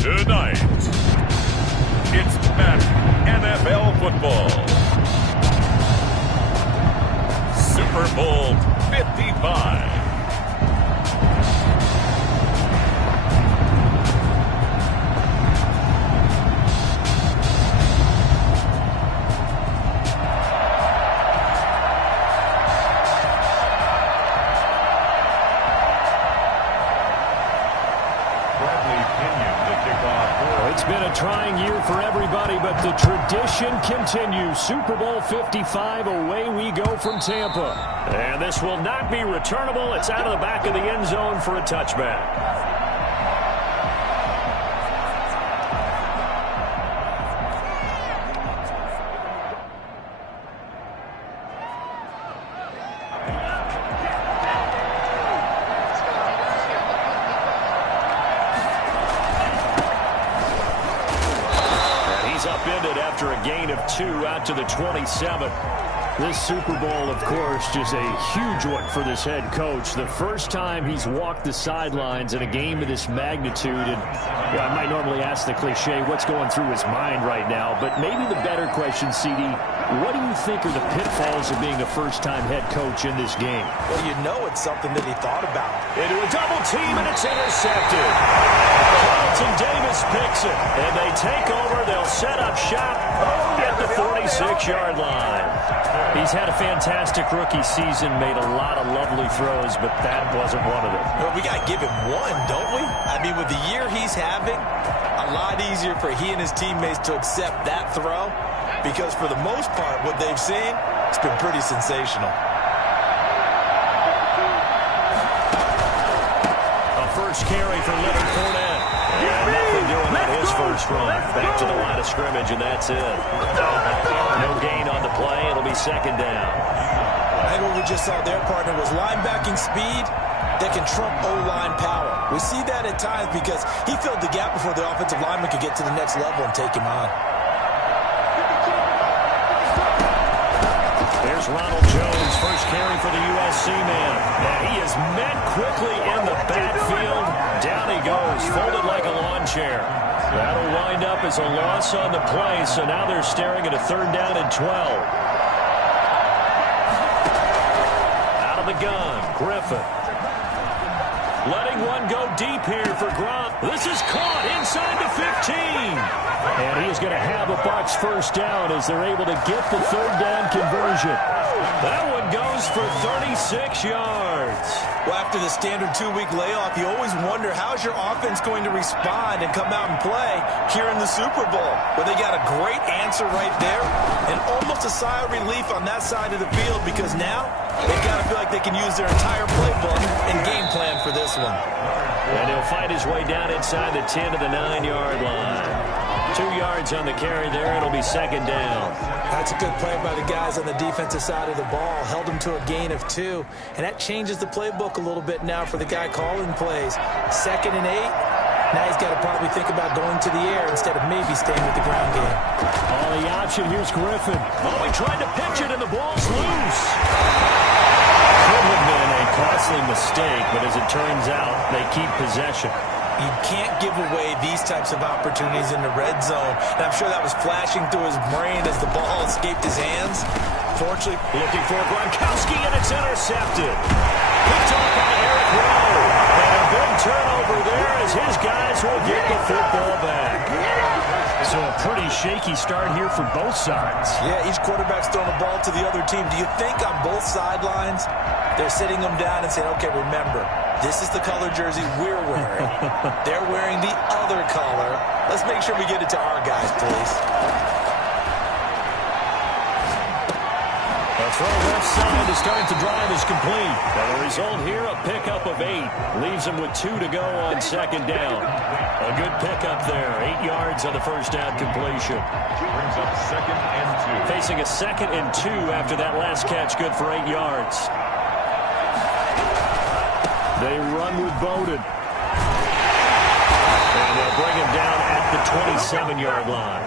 Tonight, it's Madden NFL football. Super Bowl 55. It's been a trying year for everybody, but the tradition continues. Super Bowl 55, away we go from Tampa. And this will not be returnable. It's out of the back of the end zone for a touchback. Upended after a gain of 2 out to the 27. This Super Bowl, of course, just a huge one for this head coach. The first time he's walked the sidelines in a game of this magnitude. And I might normally ask the cliche, what's going through his mind right now? But maybe the better question, CD, what do you think are the pitfalls of being a first-time head coach in this game? Well, you know it's something that he thought about. Into a double team, and it's intercepted. Carlton Davis picks it, and they take over. They'll set up shop at the 46-yard line. He's had a fantastic rookie season, made a lot of lovely throws, but that wasn't one of them. Well, we got to give him one, don't we? I mean, with the year he's having, a lot easier for he and his teammates to accept that throw, because for the most part, what they've seen, it's been pretty sensational. A first carry for Leonard Fournette. And nothing doing on his first run. Back to the line of scrimmage, and that's it. No gain on the play. It'll be second down. I think what we just saw there, partner, was linebacking speed that can trump O-line power. We see that at times because he filled the gap before the offensive lineman could get to the next level and take him on. There's Ronald Jones, first carry for the USC man. And he is met quickly in the backfield. Down he goes, folded like a lawn chair. That'll wind up as a loss on the play, so now they're staring at a third down and 12. Out of the gun, Griffin. Letting one go deep here for Gronk. This is caught inside the 15. And he is going to have a Bucs first down as they're able to get the third down conversion. That one goes for 36 yards. Well, after the standard 2-week layoff, you always wonder how's your offense going to respond and come out and play here in the Super Bowl. Well, they got a great answer right there and almost a sigh of relief on that side of the field because now they've got to feel like they can use their entire playbook and game plan for this one. And he'll fight his way down inside the 10 to the 9-yard line. 2 yards on the carry there. It'll be second down. That's a good play by the guys on the defensive side of the ball. Held him to a gain of 2. And that changes the playbook a little bit now for the guy calling plays. 2nd and 8. Now he's got to probably think about going to the air instead of maybe staying with the ground game. On the option, here's Griffin. Oh, he tried to pitch it, and the ball's loose. Could have been a costly mistake, but as it turns out, they keep possession. You can't give away these types of opportunities in the red zone. And I'm sure that was flashing through his brain as the ball escaped his hands. Fortunately, looking for Gronkowski, and it's intercepted. Picked off by Eric Rowe. And a big turnover there as his guys will get the football back. So a pretty shaky start here for both sides. Yeah, each quarterback's throwing the ball to the other team. Do you think on both sidelines they're sitting them down and saying, okay, remember, this is the color jersey we're wearing. They're wearing the other color. Let's make sure we get it to our guys, please. A throw left side to start the drive is complete. And the result here, a pickup of 8. Leaves them with 2 to go on second down. A good pickup there. 8 yards on the first down completion. Brings up 2nd and 2. Facing a 2nd and 2 after that last catch, good for 8 yards. They run with Bowden. And they'll bring him down at the 27-yard line.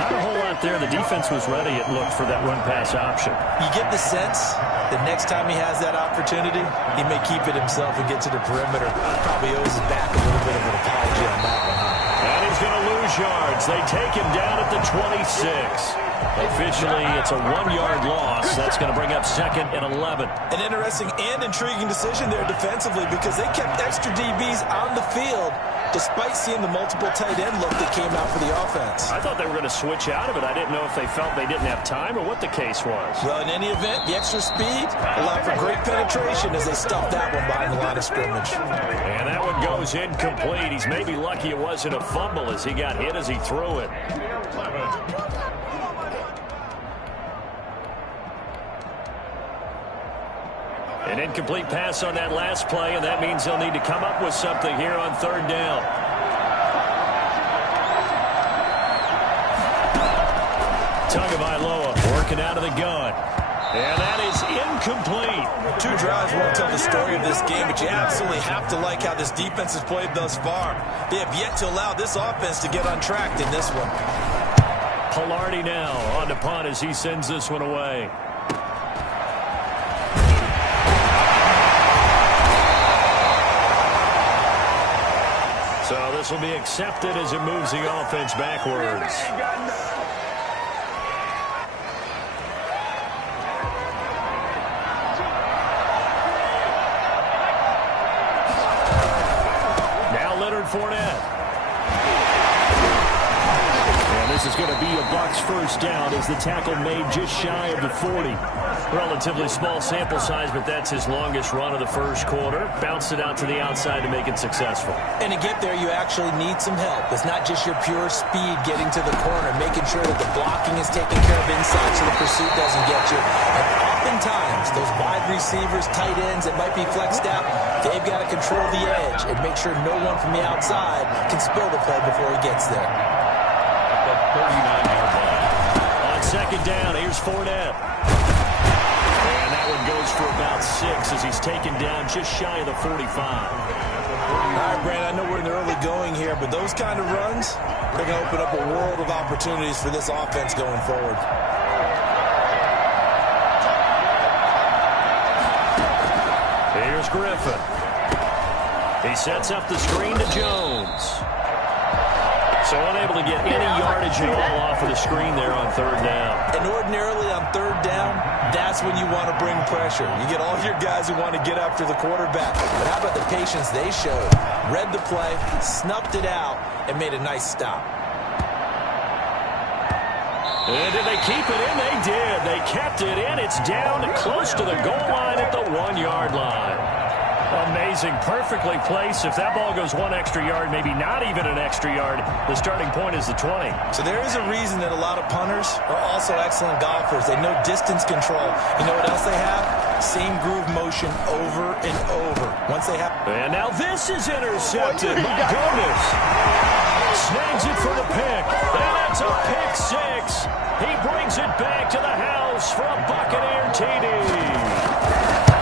Not a whole lot there. The defense was ready, it looked, for that run-pass option. You get the sense that next time he has that opportunity, he may keep it himself and get to the perimeter. Probably owes his back a little bit of an apology on that one, huh? And he's going to lose yards. They take him down at the 26. Officially, it's a 1-yard loss. That's going to bring up 2nd and 11. An interesting and intriguing decision there defensively because they kept extra DBs on the field despite seeing the multiple tight end look that came out for the offense. I thought they were going to switch out of it. I didn't know if they felt they didn't have time or what the case was. Well, in any event, the extra speed allowed for great penetration as they stuffed that one behind the line of scrimmage. And that one goes incomplete. He's maybe lucky it wasn't a fumble as he got hit as he threw it. An incomplete pass on that last play, and that means they'll need to come up with something here on 3rd down. Tagovailoa working out of the gun. And that is incomplete. 2 drives won't tell the story of this game, but you absolutely have to like how this defense has played thus far. They have yet to allow this offense to get untracked in this one. Pilardi now on the punt as he sends this one away. So this will be accepted as it moves the offense backwards. Now Leonard Fournette. And this is going to be a Bucs first down as the tackle made just shy of the 40. Relatively small sample size, but that's his longest run of the first quarter. Bounced it out to the outside to make it successful. And to get there, you actually need some help. It's not just your pure speed getting to the corner, making sure that the blocking is taken care of inside so the pursuit doesn't get you. And oftentimes, those wide receivers, tight ends that might be flexed out, they've got to control the edge and make sure no one from the outside can spill the play before he gets there. 39-yard line. On 2nd down, here's Fournette. Goes for about 6 as he's taken down just shy of the 45. All right, Brand, I know we're in the early going here, but those kind of runs, they're going to open up a world of opportunities for this offense going forward. Here's Griffin. He sets up the screen to Jones. So unable to get any yardage at all off of the screen there on 3rd down. And ordinarily on 3rd down, that's when you want to bring pressure. You get all your guys who want to get after the quarterback. But how about the patience they showed? Read the play, snuffed it out, and made a nice stop. And did they keep it in? They did. They kept it in. It's down close to the goal line at the 1-yard line. Amazing. Perfectly placed. If that ball goes 1 extra yard, maybe not even an extra yard, the starting point is the 20. So there is a reason that a lot of punters are also excellent golfers. They know distance control. You know what else they have? Same groove motion over and over. Once they have... And now this is intercepted. My goodness. Snags it for the pick. And that's a pick 6. He brings it back to the house for a Buccaneer TD.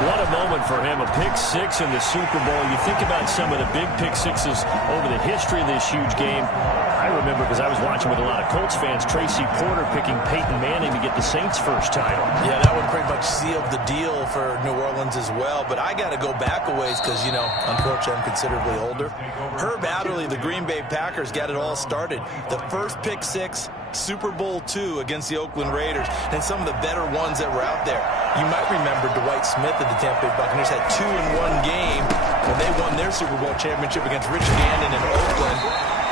What a moment for him, a pick 6 in the Super Bowl. You think about some of the big pick 6s over the history of this huge game. I remember, because I was watching with a lot of Colts fans, Tracy Porter picking Peyton Manning to get the Saints' first title. Yeah, that one pretty much sealed the deal for New Orleans as well. But I got to go back a ways because, you know, unfortunately I'm considerably older. Herb Adderley, the Green Bay Packers, got it all started. The first pick 6, Super Bowl II against the Oakland Raiders, and some of the better ones that were out there. You might remember Dwight Smith of the Tampa Bay Buccaneers had 2 in one game when they won their Super Bowl championship against Rich Gannon in Oakland.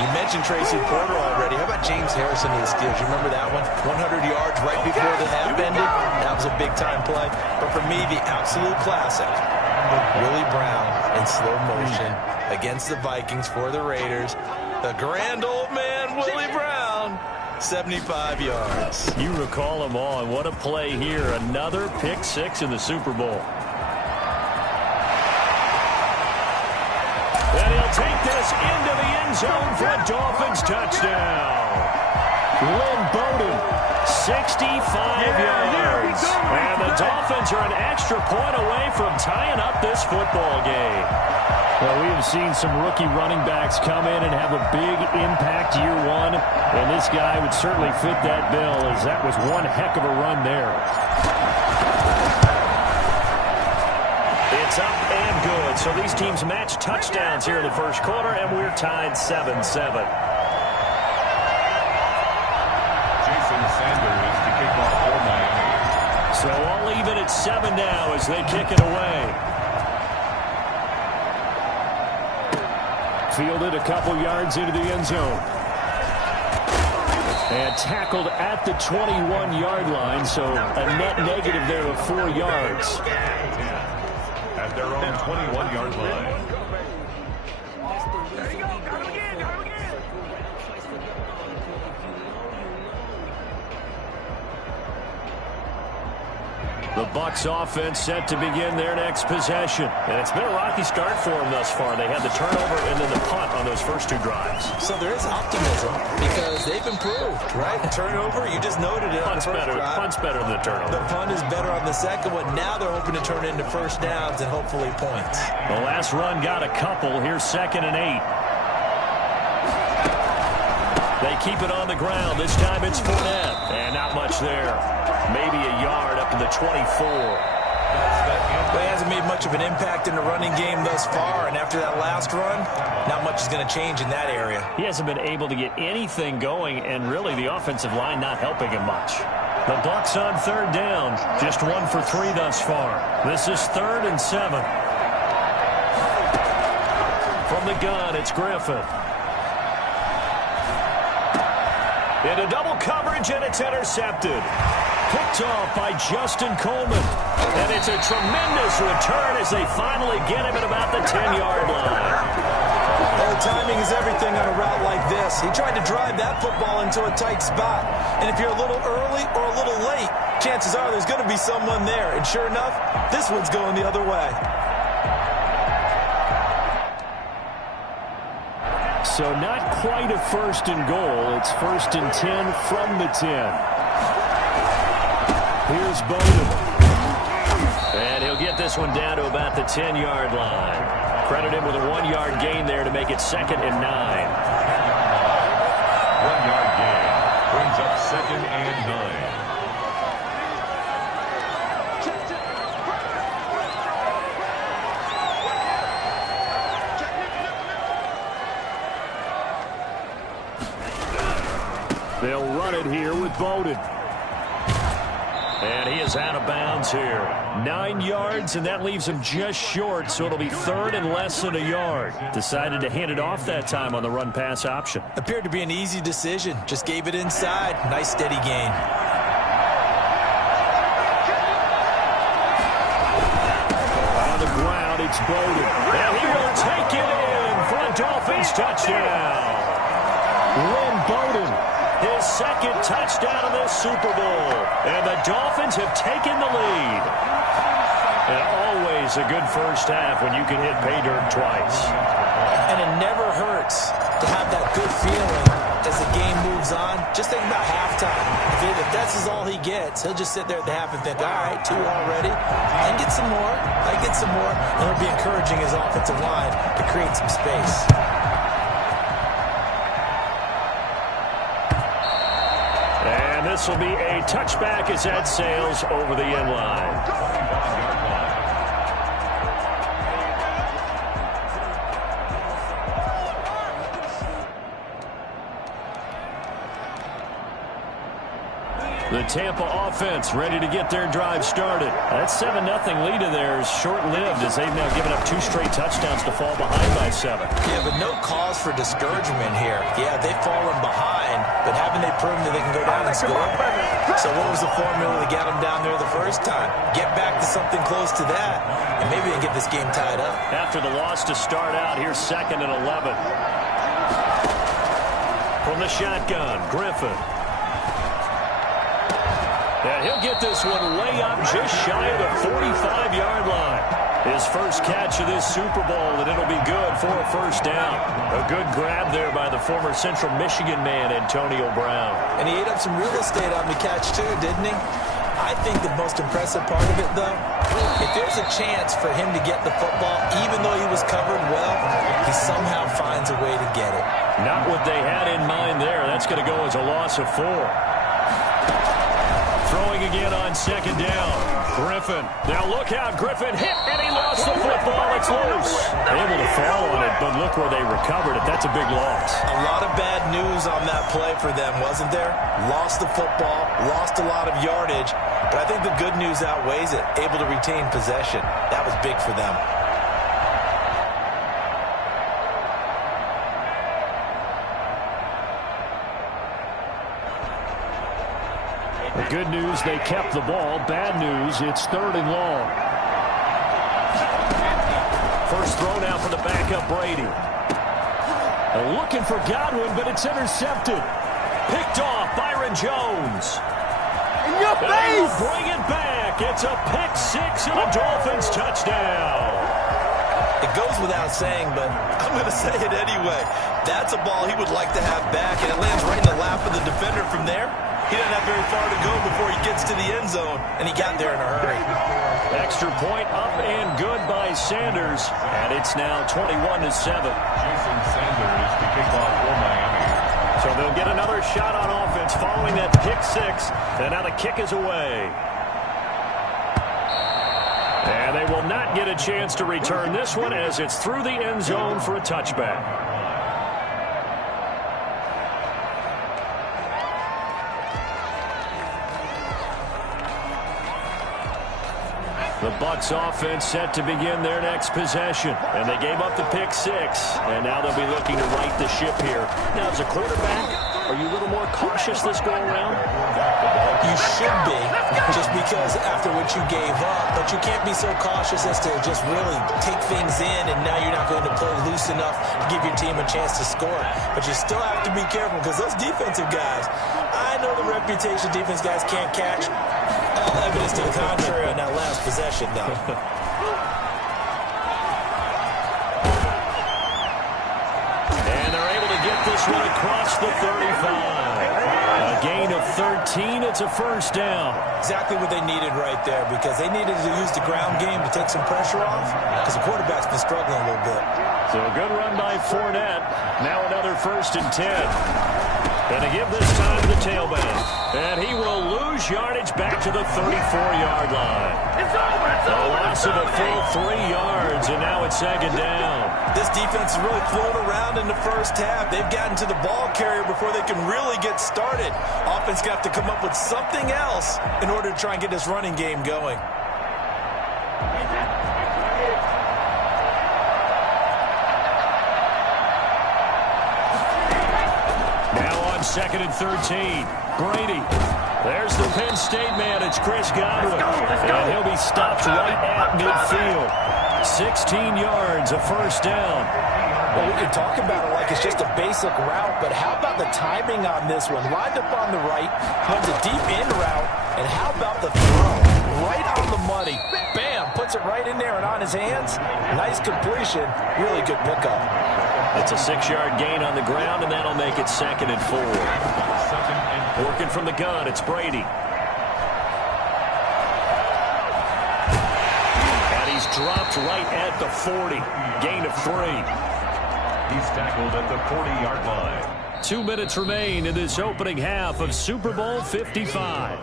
You mentioned Tracy Porter already. How about James Harrison of the Steelers? You remember that one? 100 yards right before the half ended. That was a big-time play. But for me, the absolute classic, Willie Brown in slow motion against the Vikings for the Raiders. The grand old man, Willie Brown, 75 yards. You recall them all, and what a play here. Another pick 6 in the Super Bowl. And he'll take this into the end zone for a Dolphins touchdown. Lynn Bowden, 65 yards. And the Dolphins are an extra point away from tying up this football game. Well, we have seen some rookie running backs come in and have a big impact year one, and this guy would certainly fit that bill, as that was one heck of a run there. It's up and good. So these teams match touchdowns here in the first quarter, and we're tied 7-7. Jason Sanders to kick off for Miami. So all even at 7 now as they kick it away. Fielded a couple yards into the end zone. And tackled at the 21-yard line, so a net negative there of 4 yards. At their own 21-yard line. The Bucs offense set to begin their next possession. And it's been a rocky start for them thus far. They had the turnover and then the punt on those first 2 drives. So there is optimism because they've improved, right? Turnover, you just noted it. Punt's better than the turnover. The punt is better on the second one. Now they're hoping to turn it into first downs and hopefully points. The last run got a couple. Here's 2nd and 8. They keep it on the ground. This time it's Fournette. And not much there. Maybe a yard up to the 24. But he hasn't made much of an impact in the running game thus far. And after that last run, not much is going to change in that area. He hasn't been able to get anything going, and really the offensive line not helping him much. The Bucs on 3rd down. Just 1 for 3 thus far. This is 3rd and 7. From the gun, it's Griffin. Into double coverage, and it's intercepted. Picked off by Justin Coleman. And it's a tremendous return as they finally get him at about the 10-yard line. Well, timing is everything on a route like this. He tried to drive that football into a tight spot. And if you're a little early or a little late, chances are there's going to be someone there. And sure enough, this one's going the other way. So not quite a 1st and goal. It's 1st and 10 from the 10. Here's Bowden. And he'll get this one down to about the 10-yard line. Credit him with a 1-yard gain there to make it 2nd and 9. 1-yard gain brings up 2nd and 9. They'll run it here with Bowden. And he is out of bounds here. 9 yards, and that leaves him just short, so it'll be 3rd and less than a yard. Decided to hand it off that time on the run-pass option. Appeared to be an easy decision. Just gave it inside. Nice, steady gain. On the ground, it's Bowden. And he will take it in for a Dolphins touchdown. Lynn Bowden. His 2nd touchdown of this Super Bowl. And the Dolphins have taken the lead. And always a good first half when you can hit pay dirt twice. And it never hurts to have that good feeling as the game moves on. Just think about halftime. If that's all he gets, he'll just sit there at the half and think, all right, 2 already. I get some more. I get some more. And it'll be encouraging his offensive line to create some space. This will be a touchback as that sails over the end line. The Tampa offense ready to get their drive started. That 7-0 lead of theirs short-lived as they've now given up 2 straight touchdowns to fall behind by 7. Yeah, but no cause for discouragement here. Yeah, they've fallen behind, but haven't they proven that they can go down and score? So what was the formula that got them down there the first time? Get back to something close to that, and maybe they get this game tied up. After the loss to start out, here's 2nd and 11. From the shotgun, Griffin. And he'll get this one way up just shy of the 45-yard line. His first catch of this Super Bowl, and it'll be good for a first down. A good grab there by the former Central Michigan man, Antonio Brown. And he ate up some real estate on the catch, too, didn't he? I think the most impressive part of it, though, if there's a chance for him to get the football, even though he was covered well, he somehow finds a way to get it. Not what they had in mind there. That's going to go as a loss of 4. Throwing again on second down. Griffin. Now look out. Griffin hit, and he lost the football. It's loose. Able to fall on it, but look where they recovered it. That's a big loss. A lot of bad news on that play for them, wasn't there? Lost the football, lost a lot of yardage, but I think the good news outweighs it. Able to retain possession. That was big for them. Good news, they kept the ball. Bad news, it's 3rd and long. First throw now for the backup Brady. Looking for Godwin, but it's intercepted. Picked off Byron Jones. In your face! Bring it back. It's a pick 6 and a Dolphins touchdown. It goes without saying, but I'm going to say it anyway. That's a ball he would like to have back, and it lands right in the lap of the defender from there. He doesn't have very far to go before he gets to the end zone, and he got there in a hurry. Extra point up and good by Sanders, and it's now 21-7. Jason Sanders to kick off for Miami. So they'll get another shot on offense following that pick 6, and now the kick is away. And they will not get a chance to return this one as it's through the end zone for a touchback. The Bucs offense set to begin their next possession. And they gave up the pick 6. And now they'll be looking to right the ship here. Now, as a quarterback, are you a little more cautious this go around? You should be, just because after what you gave up. But you can't be so cautious as to just really take things in, and now you're not going to play loose enough to give your team a chance to score. But you still have to be careful, because those defensive guys, I know the reputation defense guys can't catch. All evidence to the contrary on that last possession, though. And they're able to get this one across the 35. A gain of 13. It's a first down. Exactly what they needed right there, because they needed to use the ground game to take some pressure off, because the quarterback's been struggling a little bit. So a good run by Fournette. Now another 1st and 10. And to give this time to the tailback. And he will lose yardage back to the 34-yard line. It's over! It's A over! loss of a full 3 yards, and now it's 2nd down. This defense has really flown around in the first half. They've gotten to the ball carrier before they can really get started. Offense got to come up with something else in order to try and get this running game going. Now on 2nd and 13. Brady. There's the Penn State man. It's Chris Godwin. And he'll be stopped right at midfield. 16 yards, a first down. Well, we can talk about it like it's just a basic route, but how about the timing on this one? Lined up on the right, runs a deep in route, and how about the throw? Right on the money. Bam, puts it right in there and on his hands. Nice completion, really good pickup. It's a 6-yard gain on the ground, and that'll make it 2nd and 4. Working from the gun, it's Brady. And he's dropped right at the 40. Gain of 3. He's tackled at the 40-yard line. 2 minutes remain in this opening half of Super Bowl 55.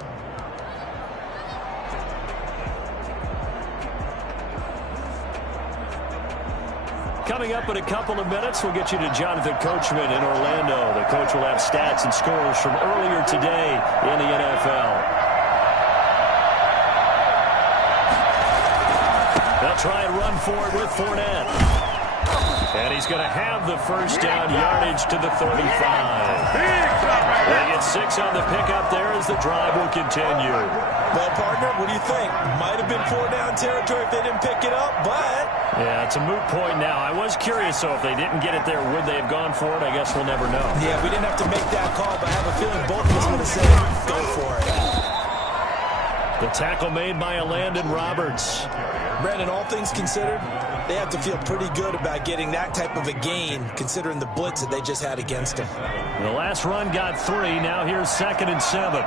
Coming up in a couple of minutes, we'll get you to Jonathan Coachman in Orlando. The coach will have stats and scores from earlier today in the NFL. They'll try and run for it with Fournette. And he's going to have the first down yardage to the 35. They get 6 on the pickup there as the drive will continue. Well, partner, what do you think? Might have been 4-down territory if they didn't pick it up, but... Yeah, it's a moot point now. I was curious, so if they didn't get it there, would they have gone for it? I guess we'll never know. Yeah, we didn't have to make that call, but I have a feeling both of us would have said, go for it. The tackle made by Landon Roberts. Brandon, all things considered, they have to feel pretty good about getting that type of a gain, considering the blitz that they just had against them. The last run got 3. Now here's 2nd and 7.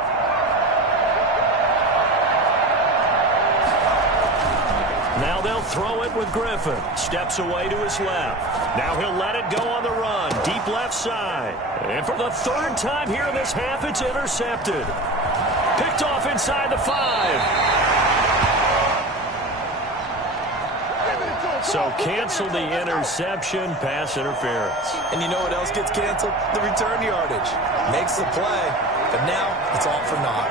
Now they'll throw it with Griffin. Steps away to his left. Now he'll let it go on the run. Deep left side. And for the third time here in this half, it's intercepted. Picked off inside the 5. So cancel the interception, pass interference. And you know what else gets canceled? The return yardage. Makes the play, but now it's all for naught.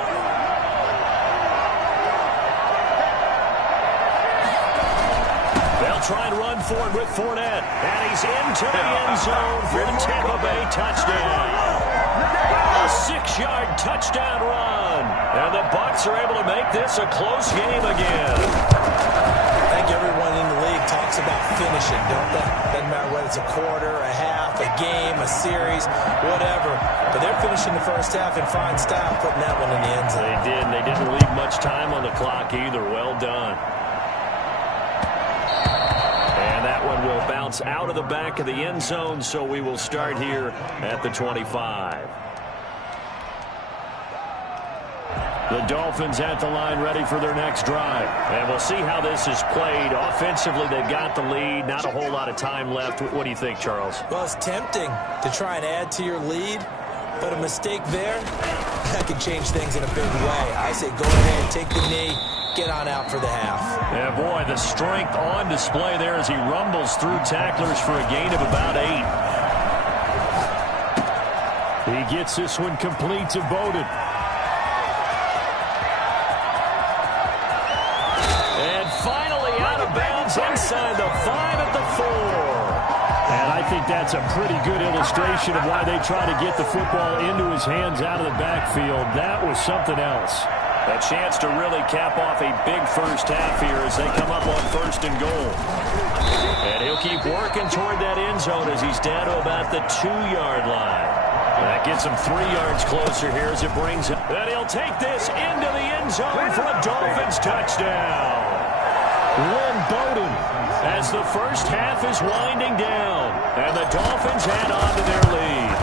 They'll try and run for it with Fournette. And he's into the end zone for the Tampa Bay touchdown. A 6-yard touchdown run. And the Bucs are able to make this a close game again. I think everyone in the league talks about finishing, don't they? Doesn't matter whether it's a quarter, a half, a game, a series, whatever. But they're finishing the first half in fine style, putting that one in the end zone. They did, and they didn't leave much time on the clock either. Well done. And that one will bounce out of the back of the end zone, so we will start here at the 25. The Dolphins at the line ready for their next drive. And we'll see how this is played. Offensively, they've got the lead. Not a whole lot of time left. What do you think, Charles? Well, it's tempting to try and add to your lead, but a mistake there, that can change things in a big way. I say go ahead, take the knee, get on out for the half. Yeah, boy, the strength on display there as he rumbles through tacklers for a gain of about 8. He gets this one complete to Bowden. Inside the 5 at the 4. And I think that's a pretty good illustration of why they try to get the football into his hands out of the backfield. That was something else. A chance to really cap off a big first half here as they come up on 1st and goal. And he'll keep working toward that end zone as he's down to about the 2-yard line. That gets him 3 yards closer here as it brings him. And he'll take this into the end zone for a Dolphins touchdown. Lynn Bowden as the first half is winding down. And the Dolphins head on to their lead.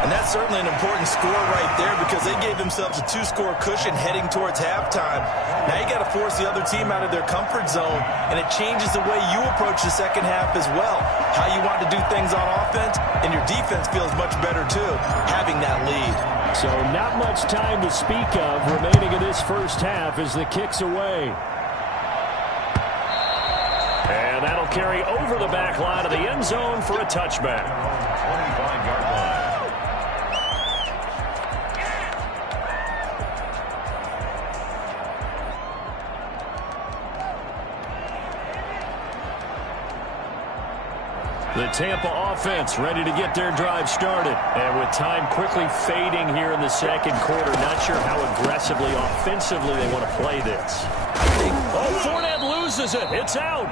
And that's certainly an important score right there because they gave themselves a 2-score cushion heading towards halftime. Now you got to force the other team out of their comfort zone, and it changes the way you approach the second half as well. How you want to do things on offense, and your defense feels much better too, having that lead. So not much time to speak of remaining in this first half as the kick's away. And that'll carry over the back line of the end zone for a touchback. 25-yard line. The Tampa offense ready to get their drive started. And with time quickly fading here in the second quarter, not sure how aggressively, offensively they want to play this. Oh, Fournette loses it. It's out.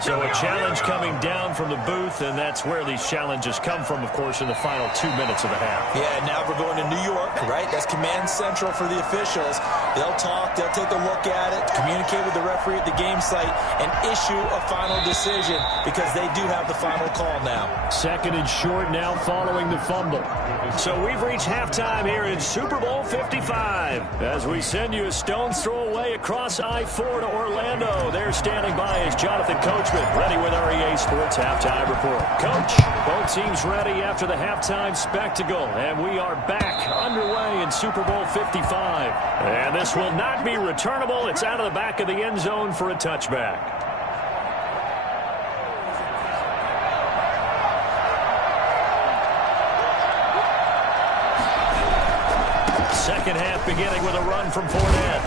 So a challenge coming down from the booth, and that's where these challenges come from, of course, in the final 2 minutes of the half. Yeah, now we're going to New York, right? That's command central for the officials. They'll talk, they'll take a look at it, communicate with the referee at the game site, and issue a final decision because they do have the final call now. 2nd and short now following the fumble. So we've reached halftime here in Super Bowl 55 as we send you a stone's throw away across I-4 to Orlando. There standing by is Jonathan Coachman, ready with our EA Sports Halftime Report. Coach, both teams ready after the halftime spectacle, and we are back underway in Super Bowl 55. And this will not be returnable. It's out of the back of the end zone for a touchback. Second half beginning with a run from Fournette.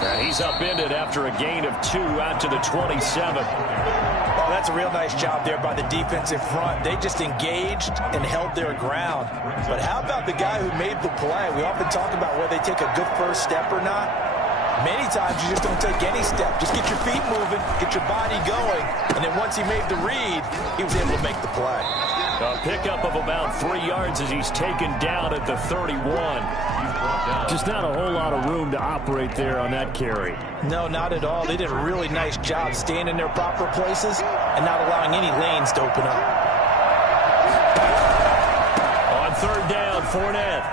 And he's upended after a gain of 2 out to the 27. Well, that's a real nice job there by the defensive front. They just engaged and held their ground. But how about the guy who made the play? We often talk about whether they take a good first step or not. Many times you just don't take any step. Just get your feet moving, get your body going, and then once he made the read, he was able to make the play. A pickup of about 3 yards as he's taken down at the 31. Just not a whole lot of room to operate there on that carry. No, not at all. They did a really nice job staying in their proper places and not allowing any lanes to open up. On 3rd down, Fournette.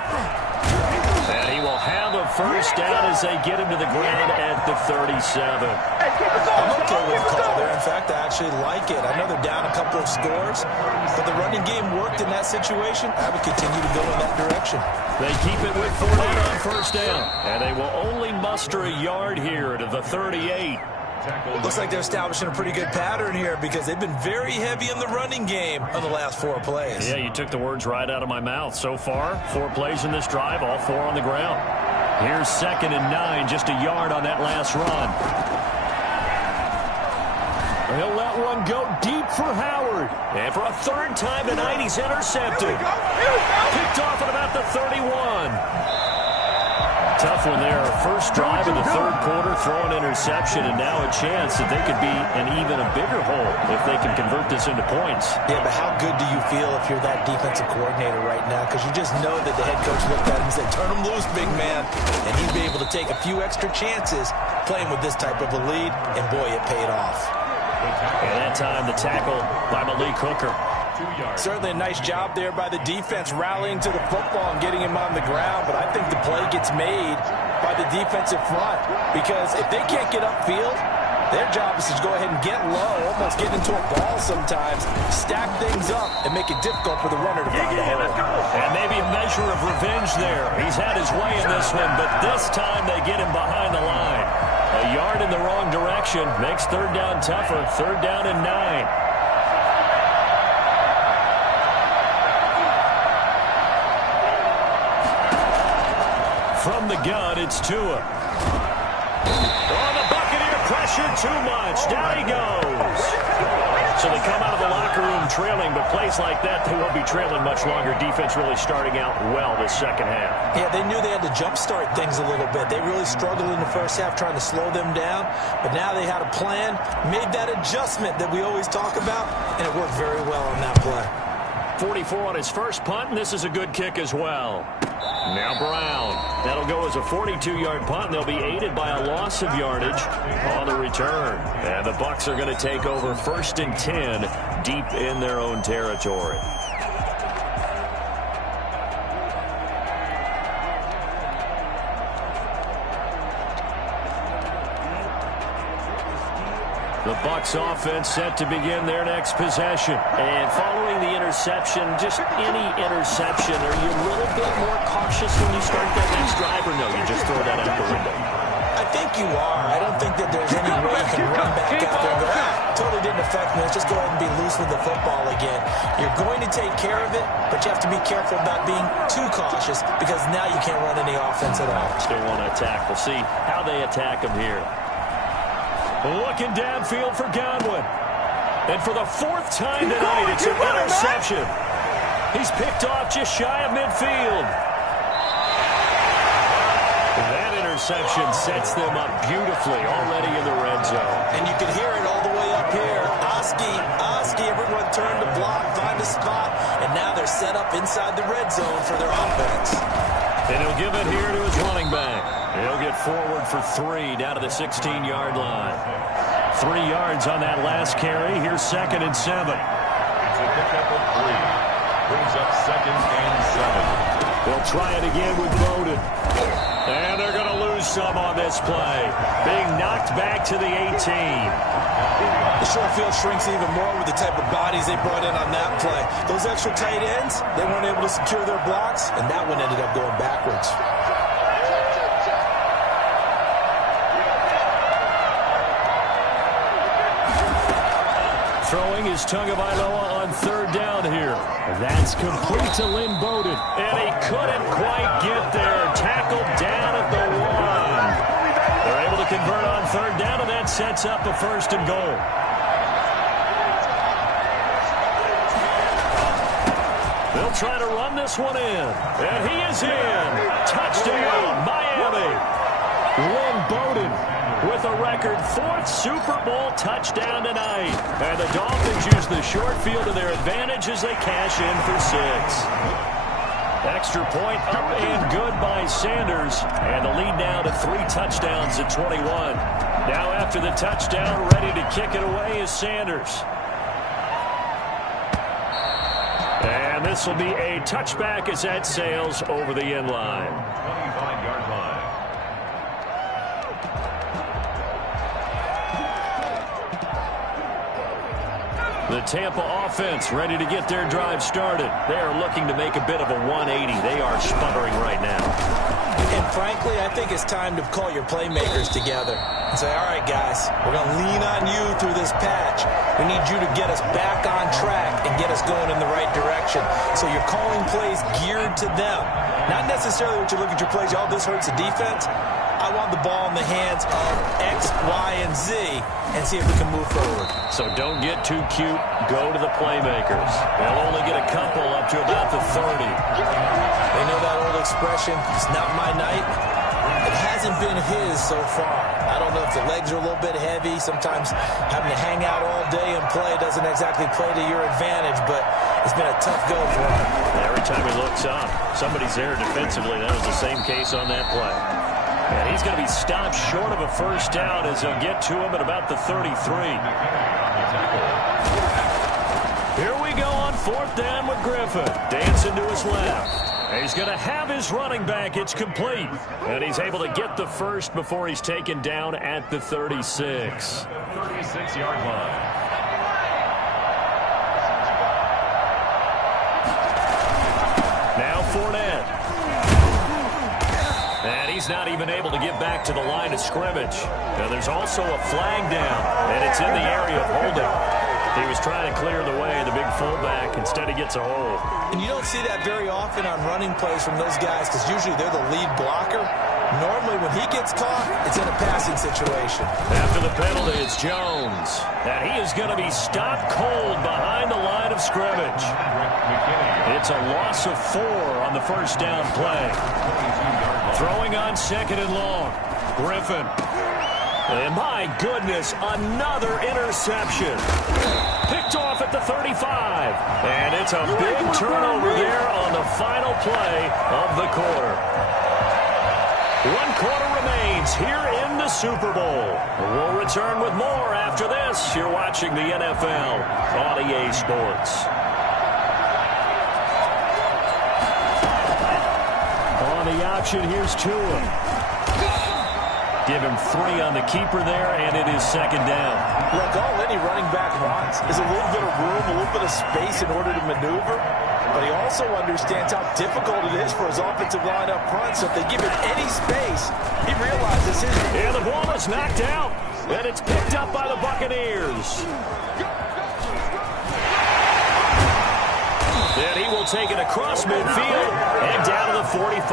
And he will have a first down as they get him to the ground at the 37. I'm okay with the call there. In fact, I actually like it. I know they're down a couple of scores, but the running game worked in that situation. I would continue to go in that direction. They keep it with Fournette on first down, and they will only muster a yard here to the 38. Looks like they're establishing a pretty good pattern here because they've been very heavy in the running game on the last 4 plays. Yeah, you took the words right out of my mouth. So far, 4 plays in this drive, all 4 on the ground. Here's 2nd and 9, just a yard on that last run. He'll let one go deep for Howard. And for a 3rd time tonight, he's intercepted. Picked off at about the 31. Tough one there. First drive of the 3rd quarter, throw an interception, and now a chance that they could be in even a bigger hole if they can convert this into points. Yeah, but how good do you feel if you're that defensive coordinator right now? Because you just know that the head coach looked at him and said, turn him loose, big man. And he'd be able to take a few extra chances playing with this type of a lead, and boy, it paid off. And that time, the tackle by Malik Hooker. Certainly a nice job there by the defense rallying to the football and getting him on the ground, but I think the play gets made by the defensive front because if they can't get upfield, their job is to go ahead and get low, almost get into a ball sometimes, stack things up, and make it difficult for the runner to find a hole. And maybe a measure of revenge there. He's had his way in this one, but this time they get him behind the line. A yard in the wrong direction makes 3rd down tougher. 3rd down and 9. From the gun, it's Tua. Oh, the Buccaneer pressure too much. Down he goes. So they come out of the locker room trailing, but plays like that, they won't be trailing much longer. Defense really starting out well this 2nd half. Yeah, they knew they had to jumpstart things a little bit. They really struggled in the first half trying to slow them down, but now they had a plan, made that adjustment that we always talk about, and it worked very well on that play. 44 on his first punt, and this is a good kick as well. Now Brown. That'll go as a 42-yard punt, and they'll be aided by a loss of yardage on the return. And the Bucs are going to take over 1st and 10 deep in their own territory. The Bucs offense set to begin their next possession. And following the interception, just any interception, are you a little bit more cautious when you start that next drive, or no, you just throw that out the window? I think you are. I don't think that there's any way you can run back out there and go, totally didn't affect me. Let's just go ahead and be loose with the football again. You're going to take care of it, but you have to be careful about being too cautious because now you can't run any offense at all. Still want to attack. We'll see how they attack them here. Looking downfield for Godwin. And for the 4th time tonight, it's an interception. He's picked off just shy of midfield. That interception sets them up beautifully already in the red zone. And you can hear it all the way up here. Oski, everyone turned to block, find a spot, and now they're set up inside the red zone for their offense. And he'll give it here to his running back. He'll get forward for 3 down to the 16-yard line. 3 yards on that last carry. Here's 2nd and 7. It's a pickup of 3. Brings up 2nd and 7. They'll try it again with Bowden. And they're going to lose some on this play. Being knocked back to the 18. The short field shrinks even more with the type of bodies they brought in on that play. Those extra tight ends, they weren't able to secure their blocks, and that one ended up going backwards. Throwing is Tagovailoa on 3rd down here. That's complete to Lynn Bowden. And he couldn't quite get there. Tackled down at the 1. They're able to convert on 3rd down, and that sets up a 1st and goal. They'll try to run this one in. And he is in. Touchdown, Miami. Lynn Bowden with a record 4th Super Bowl touchdown tonight. And the Dolphins use the short field to their advantage as they cash in for 6. Extra point up and good by Sanders. And the lead now to 3 touchdowns at 21. Now after the touchdown, ready to kick it away is Sanders. And And this will be a touchback as that sails over the end line. 25-yard line. The Tampa offense ready to get their drive started. They are looking to make a bit of a 180. They are sputtering right now. And frankly, I think it's time to call your playmakers together and say, all right, guys, we're going to lean on you through this patch. We need you to get us back on track and get us going in the right direction. So you're calling plays geared to them. Not necessarily what you look at your plays, oh, this hurts the defense. I want the ball in the hands of X, Y, and Z and see if we can move forward. So don't get too cute. Go to the playmakers. They'll only get a couple up to about the 30. They know that old expression, it's not my night. It hasn't been his so far. I don't know if the legs are a little bit heavy. Sometimes having to hang out all day and play doesn't exactly play to your advantage, but it's been a tough go for him. Every time he looks up, somebody's there defensively. That was the same case on that play. And he's going to be stopped short of a first down as they'll get to him at about the 33. Here we go on fourth down with Griffin. Dancing to his left. He's going to have his running back. It's complete. And he's able to get the first before he's taken down at the 36. 36-yard line. Now Fournette. And he's not even able to get back to the line of scrimmage. Now there's also a flag down, and it's in the area of holding. He was trying to clear the way, the big fullback. Instead, he gets a hold. And you don't see that very often on running plays from those guys because usually they're the lead blocker. Normally, when he gets caught, it's in a passing situation. After the penalty, it's Jones. And he is going to be stopped cold behind the line of scrimmage. It's a loss of 4 on the first down play. Throwing on second and long. Griffin. And my goodness, another interception. Picked off at the 35. And it's a big turnover there on the final play of the quarter. 1 quarter remains here in the Super Bowl. We'll return with more after this. You're watching the NFL on EA Sports. On the option, here's Tua. Give him 3 on the keeper there, and it is second down. Look, all any running back wants is a little bit of room, a little bit of space in order to maneuver. But he also understands how difficult it is for his offensive line up front. So if they give him any space, he realizes his... And the ball is knocked out, and it's picked up by the Buccaneers. Then he will take it across midfield and down to the 45.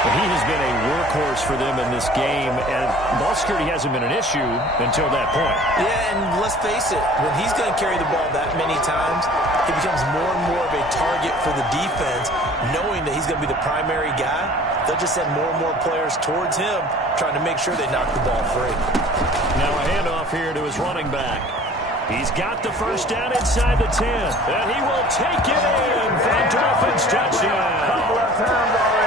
But he has been a workhorse for them in this game, and ball security hasn't been an issue until that point. Yeah, and let's face it, when he's going to carry the ball that many times, he becomes more and more of a target for the defense, knowing that he's going to be the primary guy. They'll just send more and more players towards him, trying to make sure they knock the ball free. Now a handoff here to his running back. He's got the first down inside the 10, and he will take it in for a Dolphins touchdown.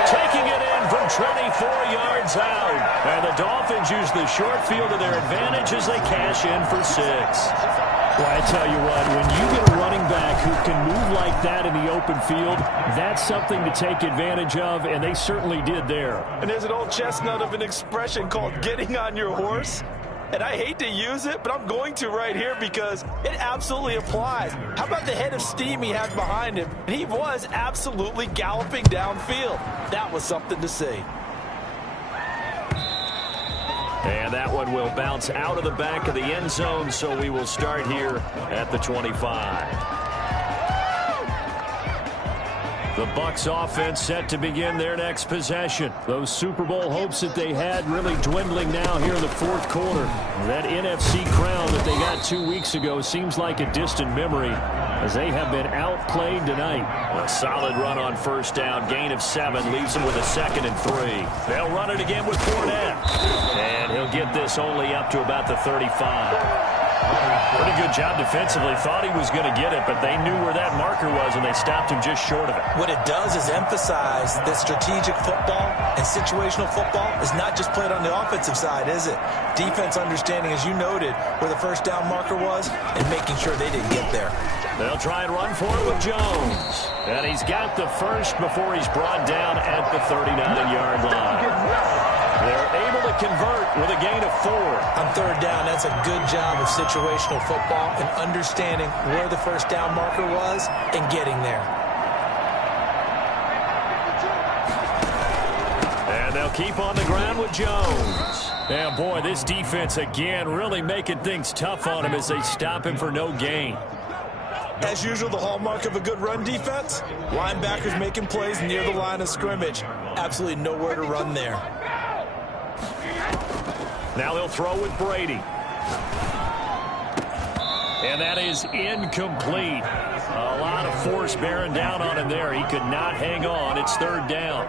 Taking it in from 24 yards out. And the Dolphins use the short field to their advantage as they cash in for 6. Well, I tell you what, when you get a running back who can move like that in the open field, that's something to take advantage of, and they certainly did there. And there's an old chestnut of an expression called getting on your horse. And I hate to use it, but I'm going to right here because it absolutely applies. How about the head of steam he had behind him? And he was absolutely galloping downfield. That was something to see. And that one will bounce out of the back of the end zone, so we will start here at the 25. The Bucs offense set to begin their next possession. Those Super Bowl hopes that they had really dwindling now here in the fourth quarter. That NFC crown that they got 2 weeks ago seems like a distant memory as they have been outplayed tonight. A solid run on first down. Gain of 7 leaves them with a 2nd and 3. They'll run it again with Fournette. And he'll get this only up to about the 35. Pretty good job defensively. Thought he was going to get it, but they knew where that marker was, and they stopped him just short of it. What it does is emphasize that strategic football and situational football is not just played on the offensive side, is it? Defense understanding, as you noted, where the first down marker was and making sure they didn't get there. They'll try and run for it with Jones. And he's got the first before he's brought down at the 39-yard line. They're able to convert with a gain of 4. On third down, that's a good job of situational football and understanding where the first down marker was and getting there. And they'll keep on the ground with Jones. And boy, this defense again really making things tough on him as they stop him for no gain. As usual, the hallmark of a good run defense, linebackers making plays near the line of scrimmage. Absolutely nowhere to run there. Now they'll throw with Brady. And that is incomplete. A lot of force bearing down on him there. He could not hang on. It's third down.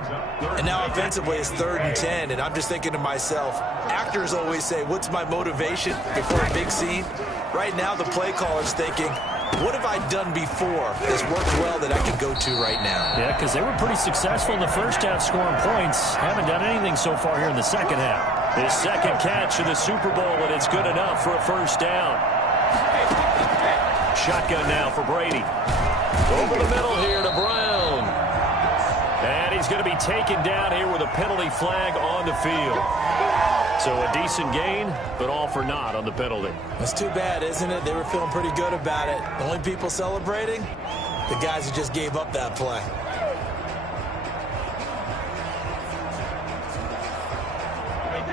And now offensively it's 3rd and 10, and I'm just thinking to myself, actors always say, what's my motivation before a big scene? Right now the play caller's thinking, what have I done before that's worked well that I can go to right now? Yeah, because they were pretty successful in the first half scoring points. Haven't done anything so far here in the second half. His second catch in the Super Bowl, and it's good enough for a first down. Shotgun now for Brady. Over the middle here to Brown. And he's going to be taken down here with a penalty flag on the field. So a decent gain, but all for naught on the penalty. That's too bad, isn't it? They were feeling pretty good about it. The only people celebrating, the guys who just gave up that play.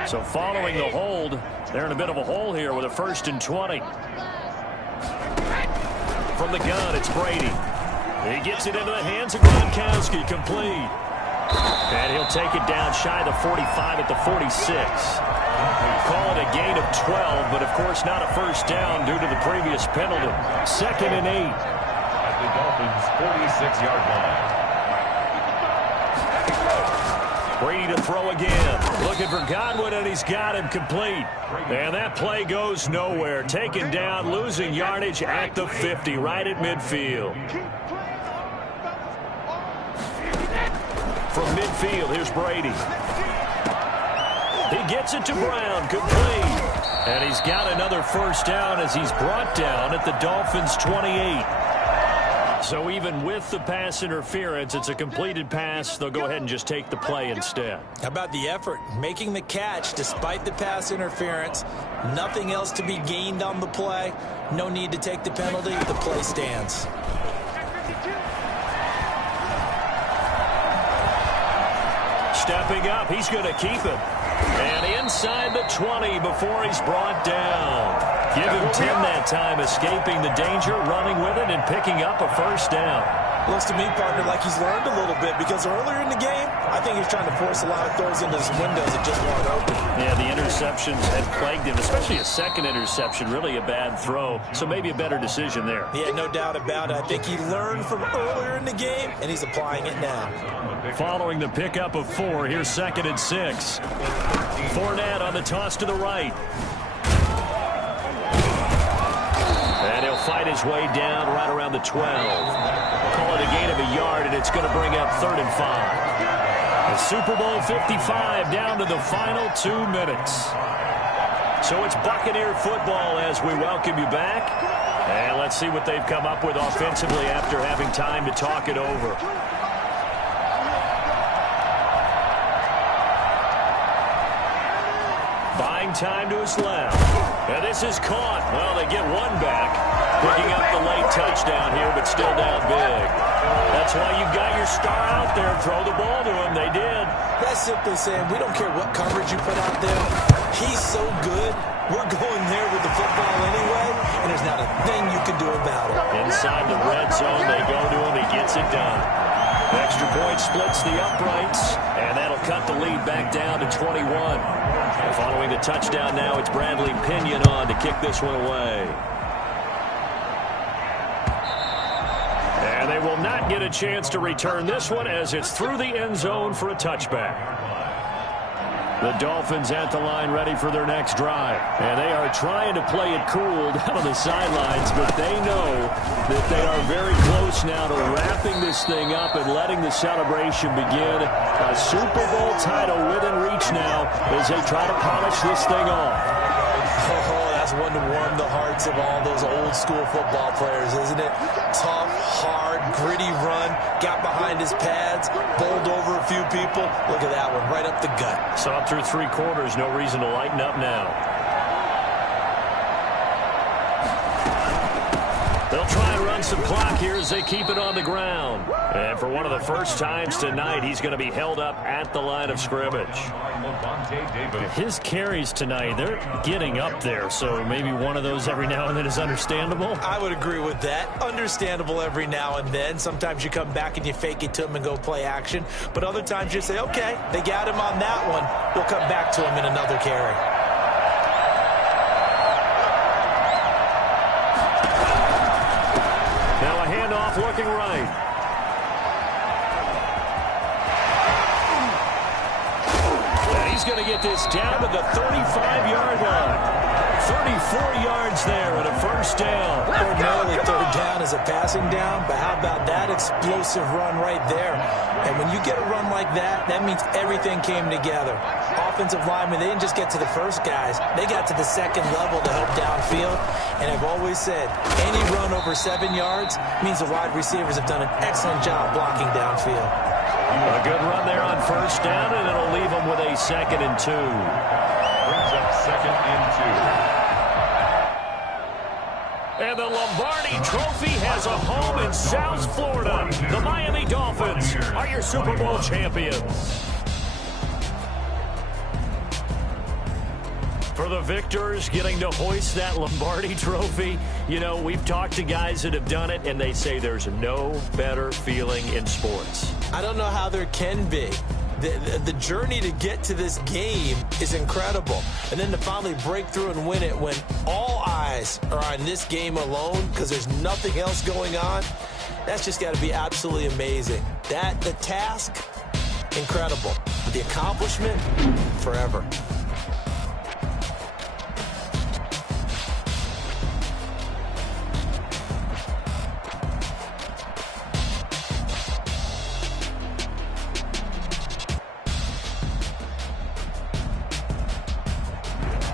So following the hold, they're in a bit of a hole here with a 1st and 20. From the gun, it's Brady. He gets it into the hands of Gronkowski, complete. And he'll take it down shy of the 45 at the 46. Call it a gain of 12, but of course not a first down due to the previous penalty. 2nd and 8. At the Dolphins' 46-yard line. Brady to throw again. Looking for Godwin, and he's got him complete. And that play goes nowhere. Taken down, losing yardage at the 50, right at midfield. From midfield, here's Brady. He gets it to Brown, complete. And he's got another first down as he's brought down at the Dolphins' 28. So even with the pass interference, it's a completed pass. They'll go ahead and just take the play instead. How about the effort? Making the catch despite the pass interference. Nothing else to be gained on the play. No need to take the penalty. The play stands. Stepping up, he's going to keep it. And inside the 20 before he's brought down. Give him 10 that time, escaping the danger, running with it, and picking up a first down. Looks to me, partner, like he's learned a little bit because earlier in the game, I think he's trying to force a lot of throws into his windows that just weren't open. Yeah, the interceptions had plagued him, especially a second interception, really a bad throw. So maybe a better decision there. Yeah, no doubt about it. I think he learned from earlier in the game, and he's applying it now. Following the pickup of 4, here's 2nd and 6. Fournette on the toss to the right. And he'll fight his way down right around the 12. Call it a gain of a yard, and it's going to bring up 3rd and 5. The Super Bowl 55 down to the final 2 minutes. So it's Buccaneer football as we welcome you back. And let's see what they've come up with offensively after having time to talk it over. Buying time to his left. And this is caught. Well, they get one back. Picking up the late touchdown here, but still down big. That's why you've got your star out there. Throw the ball to him. They did. That's simply saying we don't care what coverage you put out there. He's so good. We're going there with the football anyway, and there's not a thing you can do about it. Inside the red zone, they go to him. He gets it done. Extra point splits the uprights, and that'll cut the lead back down to 21. And following the touchdown now, it's Bradley Pinion on to kick this one away. And they will not get a chance to return this one as it's through the end zone for a touchback. The Dolphins at the line ready for their next drive. And they are trying to play it cool down on the sidelines, but they know that they are very close now to wrapping this thing up and letting the celebration begin. A Super Bowl title within reach now as they try to polish this thing off. Oh, that's is one to warm the hearts of all those old-school football players, isn't it? Tough, hard, gritty run, got behind his pads, bowled over a few people. Look at that one, right up the gut. Saw it through 3 quarters, no reason to lighten up now. They'll try and run some clock here as they keep it on the ground. And for one of the first times tonight, he's going to be held up at the line of scrimmage. His carries tonight, they're getting up there, so maybe one of those every now and then is understandable. I would agree with that. Understandable every now and then. Sometimes you come back and you fake it to him and go play action. But other times you say, okay, they got him on that one. We'll come back to him in another carry. Now a handoff looking right. He's going to get this down to the 35-yard line. 34 yards there and a first down. Ordinarily, third down is a passing down, but how about that explosive run right there? And when you get a run like that, that means everything came together. Offensive linemen, they didn't just get to the first guys. They got to the second level to help downfield. And I've always said, any run over 7 yards means the wide receivers have done an excellent job blocking downfield. A good run there on first down, and it'll leave them with a 2nd and 2. Brings up 2nd and 2. And the Lombardi Trophy has a home in South Florida. The Miami Dolphins are your Super Bowl champions. For the victors getting to hoist that Lombardi Trophy, you know, we've talked to guys that have done it, and they say there's no better feeling in sports. I don't know how there can be. The journey to get to this game is incredible. And then to finally break through and win it when all eyes are on this game alone because there's nothing else going on, that's just got to be absolutely amazing. The task, incredible. But the accomplishment, forever.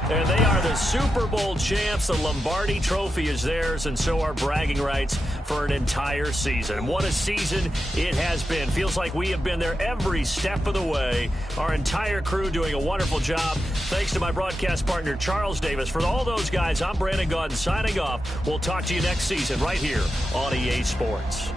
And they are the Super Bowl champs. The Lombardi Trophy is theirs, and so are bragging rights for an entire season. What a season it has been. Feels like we have been there every step of the way. Our entire crew doing a wonderful job. Thanks to my broadcast partner, Charles Davis. For all those guys, I'm Brandon Gaudin signing off. We'll talk to you next season right here on EA Sports.